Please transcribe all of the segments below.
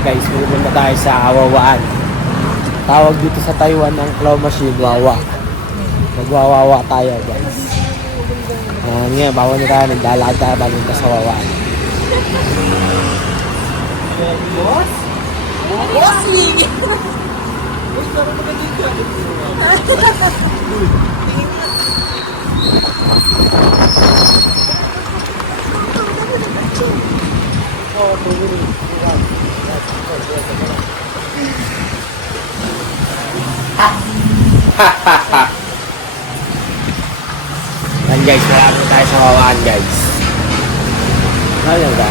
guys, pupunta tayo sa Wawaan. Tawag dito sa Taiwan ng claw machine, Wawa. Magwawawa tayo guys. Ngayon, bawa na tayo, naglalakad tayo papunta sa Wawaan. Boss? Bossing! Boss, parang ka dito. Ayan guys, marami tayo sa Wawaan guys. Ayan ba?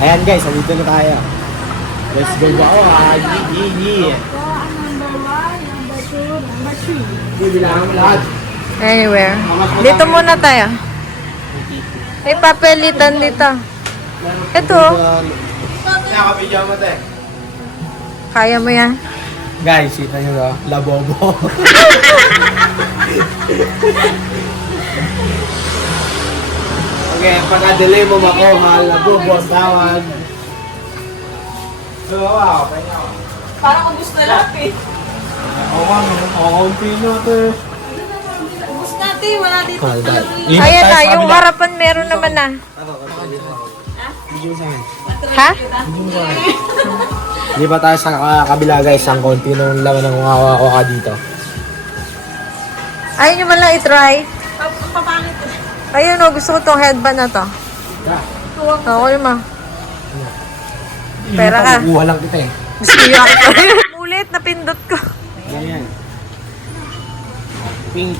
Ayan guys, andito na tayo. Let's go Wawaan. Yee. Bibilangan mo lahat. Anywhere. Dito muna tayo. May papelitan dito. Ito. Nakapidya mo tayo. Kaya mo yan? Guys, kita nyo ba? Labobo. Okay, pagka-delay mo makuha, labobo ang tawag. So, wow, kanya ako. Parang ubus na lahat eh. Ako, pino to eh. Ubus natin, wala dito. Ayan na, yung harapan meron naman na. Video sa akin. Ha? Hindi pa tayo sa kabila guys, ang konti nung laman ng umawa dito. Ayaw nyo man lang itry. Papanit eh. Ayun o, gusto ko tong headband na to. Ako yun ma. Pera ka. Kuha lang kita eh. Gusto nyo ako. Ulit, napindot ko. Ganyan. Pink.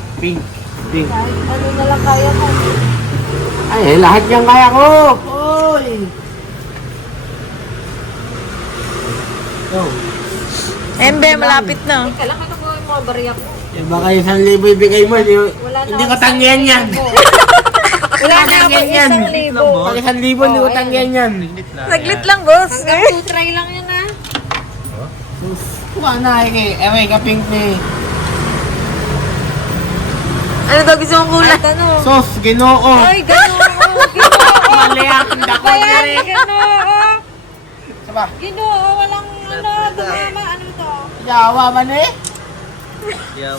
Ano na lang kaya ko. Ay, lahat yung kaya ko! Oy! Oh. Embe, malapit na. Kailangan ko yung mga bariya ko. Eh, baka 1,000 ibigay mo, hindi ko tanggihan yan. Wala na ako Yan. 1,000. Pag 1,000, hindi ko tanggihan yan. Saglit lang, boss. Hanggang 2 try lang yun ha. Kuha na, eh, ka-pink ni. Ano daw gusto mong kulay? Ano? Sos, ginoo. Ay, gano'n. Ginoo. Maliyak, ang dako na Ayan, rin. ginoo. Saba, Ginoo, walang ano, dumama. Ano to? yawa man eh.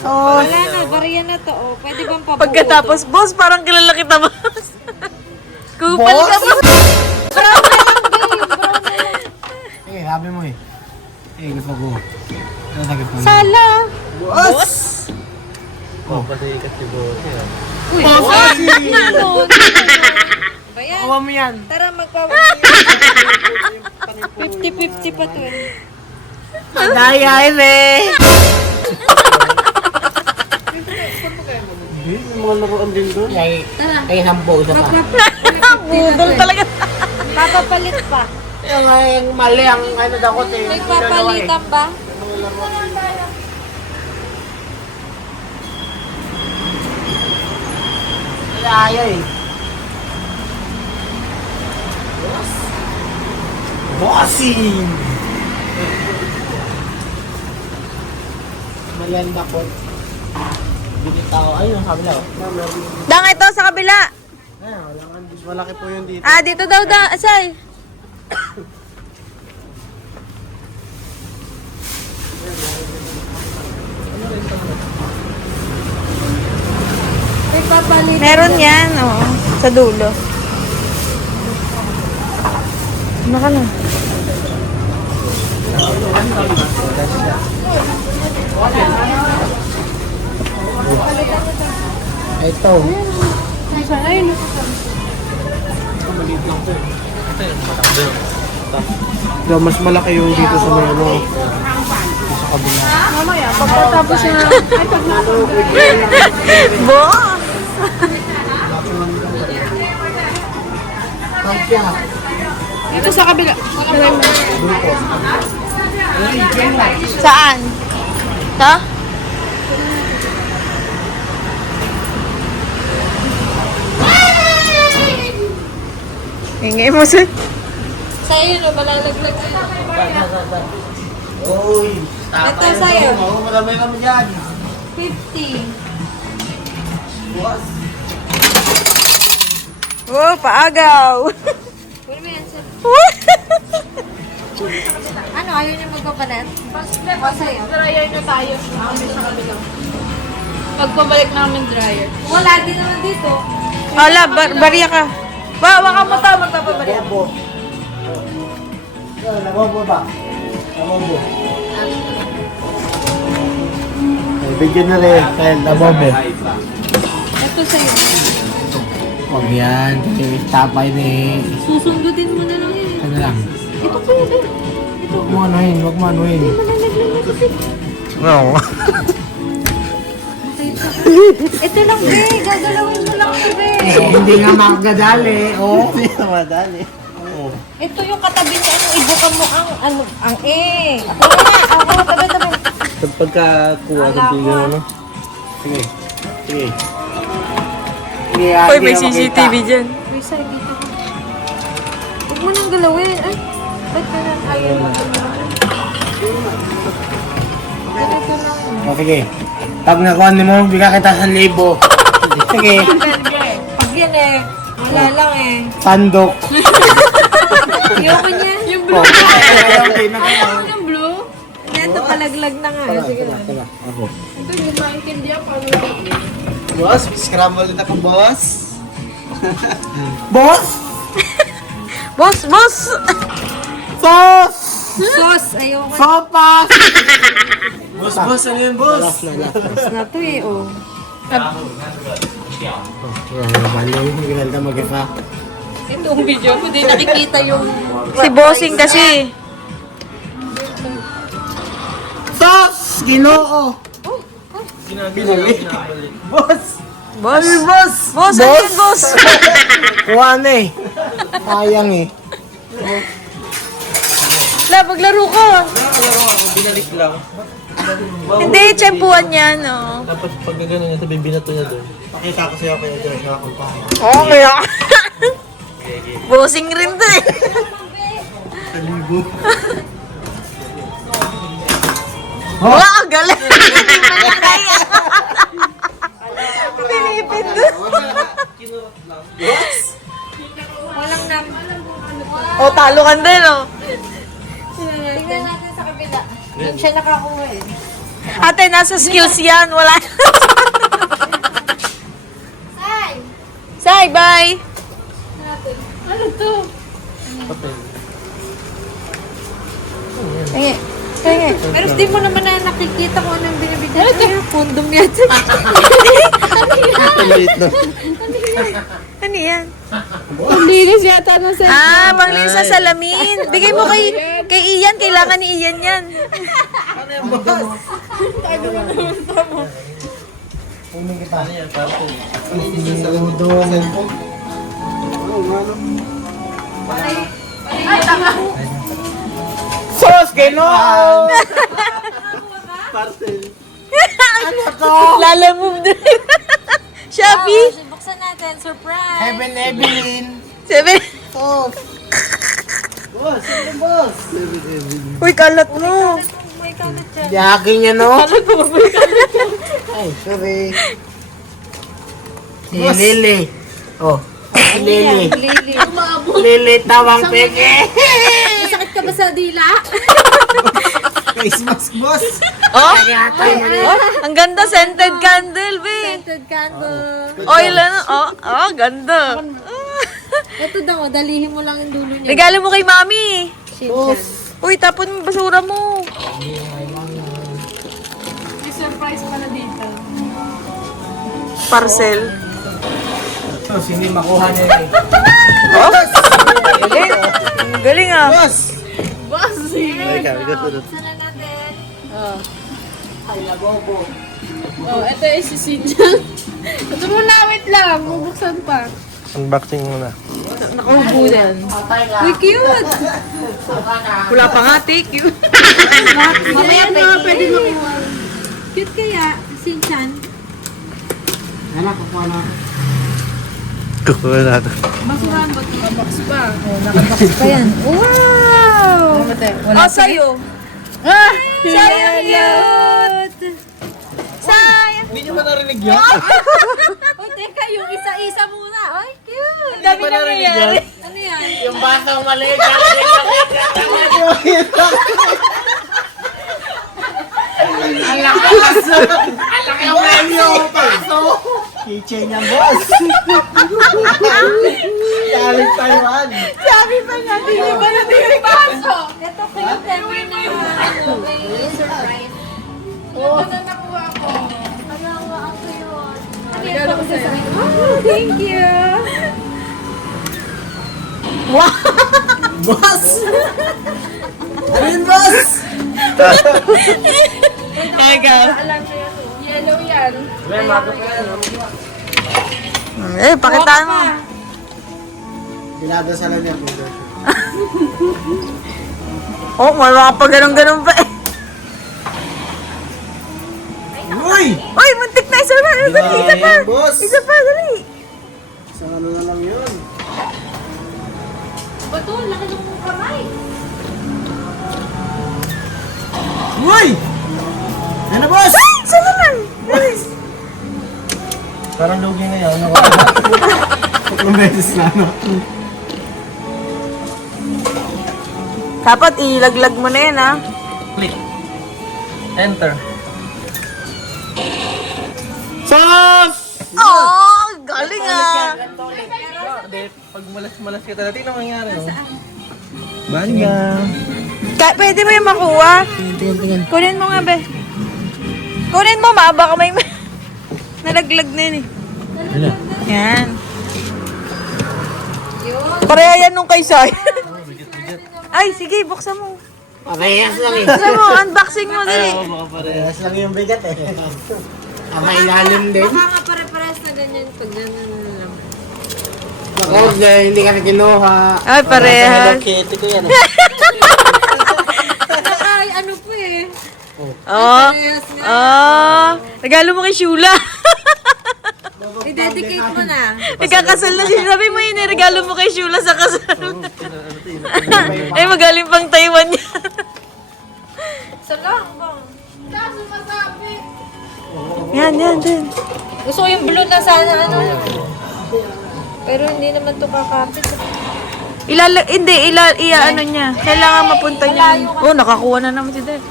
Sos. Wala na, bariya na to. Oh. Pwede bang pabuo Pagkatapos, to? boss, parang kilala kita, boss. Kupal ka, boss. Brown na lang, babe. Brown na lang. Eh, sabi mo eh. Eh, gusto ko. Nasagit mo. Sala. Boss! Oh, Uy, Boss! ano? Ba yan? Kuha mo yan. Tara, magpapabuo. 50-50 pa to eh. Daya eh. Mga laruan din doon. Ay, hambo isa pa. Budol talaga. Papapalit pa. Yung mali ang ano dakot eh. May papalitan ba? Daya eh. Bossing! Malianda po. Binitaw. Ayun, sabi na. Dang ito sa kabila. Ayun, malaki po yun dito. Ah, dito daw da. Asay. May papalit. Meron yan, oo. Sa dulo. Ano ka na? Ito. Ayun. Ito, mas malaki yung dito sa may ano. Sa kabila. Mamaya, pagkatapos na. Ay, pag Boss! Kampya. Dito sa kabila. Saan? Ta? Ingay mo sir. Sa'yo, no, malalaglag. Uy, Ito sa'yo. Madami kami dyan. 50. Boss. Oh, paagaw. Kunin mo yan, sir. Ano, ayaw niyo magpapalit? Sa'yo. Dryer na tayo. Sa kabila. Pagpabalik namin dryer. Wala din naman dito. Ala, bariya ka. Hawakan mo to, magpapabariya. Labobo. Labobo ba? Labobo. Ay, bigyan na rin. Kaya labobo. Ito sa'yo. Huwag yan. Kasi tapay ni... Susundutin mo na lang yun. Ano lang? Ito sa'yo, babe. Huwag mo anuhin. Huwag mo anuhin. Malalaglag na kasi. No. Ito lang, babe. Gagalawin mo lang, babe. Hindi nga makagadali. Oo. Hindi nga madali. Oo. Ito yung katabi niya. Ano, ibukan mo ang Ako na. Ako, tabi. Pagkakuha ng tingin, ano? Sige. Sige. Hoy, may CCTV dyan. May side dito. Huwag mo nang galawin. Ay, ba't ka na ayaw mo? Ganito lang. O, sige. Pag nakuha mo, bigyan kita 1,000. Sige. Pag yan eh, wala lang eh. Sandok. Ayoko niya. Yung Oh, Ayaw mo ng blue? Ito palaglag na nga. Sige lang. Ako. Ito, hindi maintindihan paano Boss, scramble din ako, boss. Boss! Boss, boss! Sauce! Sauce, ayoko. Sopas! Boss, boss, ano yun, boss? Sauce na to eh, oh. Bali, maganda mag-isa. Itong video ko, di nakikita yung... Si Bossing kasi. Sauce! Ginoo! Binili. Boss! Boss? Boss! Boss, ano yan, boss? Kuha na eh. Sayang eh. La, maglaro ka. Binalik lang. Hindi, tsempuan yan, no. Dapat pag gano'n niya, sabi binato niya doon. Pakita ko sa'yo kaya dyan, nakakunta ko. Oo, kaya. Bossing rin to eh. Kalibo. Wow, galing. Hindi pa niya kaya. Pinipin doon. Walang nam... O, talo ka din, oh. Tingnan natin sa kabila. Doon siya nakakuha eh. Ate, nasa skills yan. Wala. Say! Say, bye. Ano to? Tingi. Tingi. Pero di mo naman na nakikita kung anong binibigyan. Ano to? Kondom yata. Maliit na. Ano yan? Linis yata na sa... Ah, panglinis sa salamin. Bigay mo kay Ian. Kailangan ni Ian yan. Kunin kita. Ano yan, parto? Udong. Sauce! Ginoo! Parcel. Ano to? Lala move din. Shopee. Buksan natin. Surprise! Heaven Evelyn. 7. Sauce! Boss, ano boss? Uy, kalat mo. May kalat dyan. Yakin niya, no? Ay, sorry. Si Lily. Oh. Si Lily. Lili. Lily tawang peke. Masakit ka ba sa dila? Face mask, boss. Oh? Ang ganda, scented candle, be. Scented candle. Oil, ano? Oh, ganda. Ito daw, dalihin mo lang yung dulo niya. Regalo mo kay mami. Shinchan. Uy, tapon mo yung basura mo. May surprise pala dito. Parcel. Sauce, hindi makuha niya eh. Oh? Galing. Ang galing ah. Boss! Boss! Ay, kami ka tulad. Buksan na natin. Oh, ito yung si Sinchan. Ito muna, wait lang. Bubuksan pa. Unboxing muna. Nakaubo din. Uy, cute! Wala pa nga, take you. Mamaya pwede makuha. Cute kaya, Sinchan. Anak, kukuha na. Kukuha natin. Basurahan ba ito? Box pa. Oh, nakabox pa yan. Wow! Oh, sa'yo. Ah! Sa'yo, cute. Sa'yo. Hindi niyo ba narinig yan? Uy, teka, yung isa-isa muna. Ay, cute! Ang dami nangyayari. Ano yan? Yung basang mali, galing Keychain niya, boss! Galing Taiwan! Sabi pa nga, hindi ba na Baso! Ito ko yung temper na may surprise. Ito na nakuha ko. Nalawaan ko yun. Ano yung pang sa akin? Oh, thank you! Boss! Ano yun, boss? Teka. Alam ko yan. Yellow yan. Eh, pakitaan mo. Pinadasalan niya po. Oh, wala ka pa ganun-ganun pa eh. Uy! Uy, muntik na isa pa. Dali, isa pa. boss! Isa pa, dali. Isang ano na lang yun. Bato, laki ng mong kamay. Uy! Ano, boss? Isa naman. Dali. Parang lugi na yan. Tatlong beses na, no? Dapat ilaglag mo na yan, ha? Click. Enter. Sos! Oh, galing ah. Hindi, pag malas-malas ka talaga, tingnan mo nangyari, no? Banga. Pwede mo yung makuha. Tingnan. Kunin mo nga, be. Kunin mo, baka may nalaglag na yun eh. Ano? Yan. Pareha yan nung kay Sai. Ay, sige, buksan mo. Parehas lang eh. Buksan mo, unboxing mo, dali. Parehas lang yung bigat eh. May ilalim din. Baka nga pare-pares na ganyan pag gano'n na lang. Bakit hindi ka na kinuha? Ay, parehas. Kitty ko yan. Ay, ano po eh. Oh. Parehas nga. Oh. Regalo mo kay Shula. I-dedicate mo na. Nagkakasal na siya. Sabi mo yun, regalo mo kay Shula sa kasal. Ay, magaling pang Taiwan yan. Sa lang ba? Kaso masabi. Yan, din. Gusto ko yung blue na sana ano. Pero hindi naman to kakapit. Ano niya. Kailangan mapunta niya. Oh, nakakuha na naman si Dad.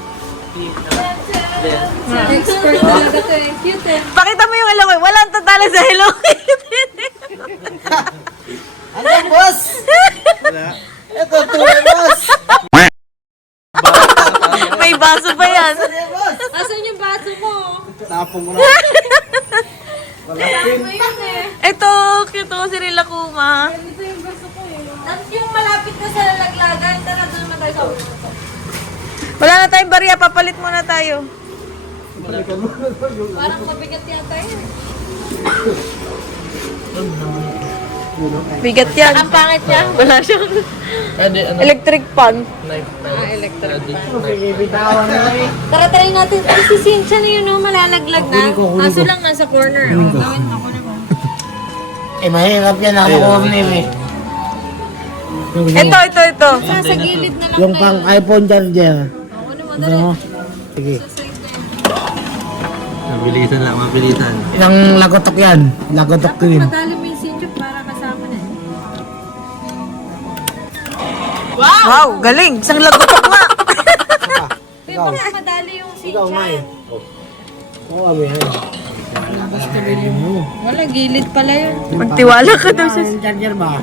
Expert talaga to eh. Cute eh. Pakita mo yung Hello Kitty. Walang tatala sa Hello Kitty. Ano, boss? Wala. Ito, tuloy, boss. May baso pa yan. Asan yung baso mo? Tapong mo na. Ano yun eh? Ito, cute ko si Rila Kuma. Ito yung baso ko eh. Tapos yung malapit na sa lalaglagan, tara doon na tayo sa Wala na tayong barya. Papalit muna tayo. Parang mabigat yata yun. Bigat yan. Ang pangit niya. Wala siyang Pwede, ano? electric pan. Knife. Electric Bibitawan na lang eh. Tara, try natin. Ay, si Cynthia na yun, no? Malalaglag na. Kaso lang nasa corner. Gawin ako naman. Eh, mahirap yan. Naka-corner eh. Ito. Sa gilid na lang Yung na pang yun. iPhone charger. Ako naman, dali. Ano? Sige. Sa side na yun. Mabilisan lang, mabilisan. Ilang lagotok yan? Lagotok ko yun. Madali mo yung Cynthia para kasama na. Wow, galing. Isang lagotok nga. Kaya baka madali yung Ikaw, Cynthia. May. Oo, may yan. Wala, gilid pala yun. Magtiwala ka daw sa... Yung charger ba?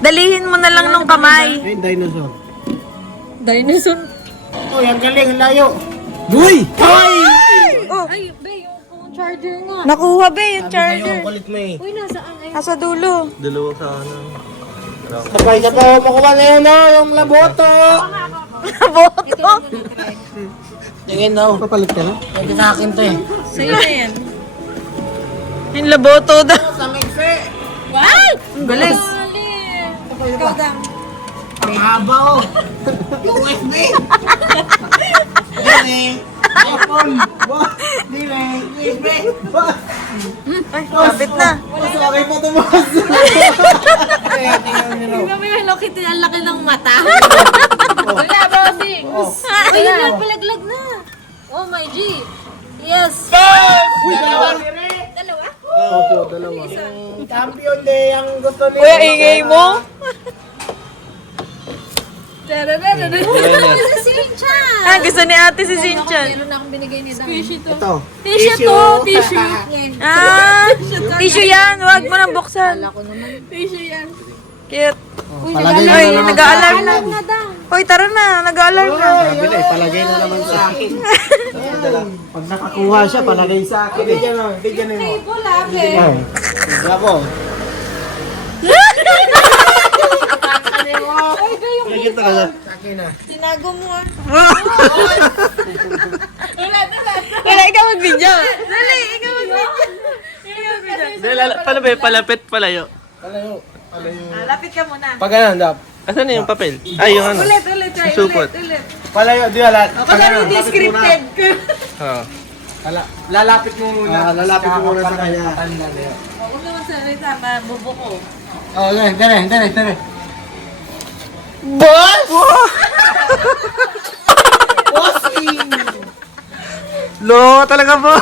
Dalihin mo na lang nung kamay. Ay, dinosaur. Dinosaur. Oh, yung galing. Layo. Uy! Ay! Oh, Ay, be, yung charger nga. nakuha ba yung Sa'yo, charger? ang kulit mo eh. Uy, nasaan ay? Nasa dulo. Dalawa sa ano. Sabay sa to, makuha na yun, oh, yung laboto. Boto. Ito lang na try. Tingin daw. Papalit ka na? Pwede sa akin to eh. Sa'yo na yan. Yung laboto daw. Sa mixer. Wow! Ang galing. Dali. Ikaw daw. Ang haba oh. USB. Dili. iPhone. Dili. USB. Ay, kapit na. Mas laki pa ito, boss. Kaya tingnan nyo raw. Ikaw may Hello Kitty, ang laki ng mata. Wala, bossing. Ay, yun na, palaglag na. Oh my G. Yes. Uy, dalawa. Dalawa? Opo, dalawa. Champion day ang gusto niya. Kuya, ingay mo. Si Sinchan! Ah, gusto ni ate si Sinchan. Meron akong binigay ni Dami. Ito. Tissue to! Tissue! Ah, tissue yan. Huwag mo nang buksan. Ako naman. Cute. Palagay na Ay, naman. nag-a-alarm na. Na daw. Hoy, tara na. Nag-a-alarm na. Sabi na, palagay na naman sa akin. Pag nakakuha siya, palagay sa akin. Bigyan mo, bigyan mo. Table ah, Ken. Oh. Bravo. Ay, kayo. Nakikita ka na. Akin na. Tinago mo ah. Wala, ikaw mag-video. Dali, ikaw mag-video. Palapit, palayo. Palayo. Palayo. Lapit ka muna. Pag ano, dap. Asan na yung papel? Ay, yung ano? Ulit, try. Supot. Palayo, di wala. Ako na hindi scripted. Oo. Lalapit mo muna. Lalapit mo muna sa kanya. Huwag naman salita, mabubuko. Oh, dali. Boss! Bossing! Lo, talaga po.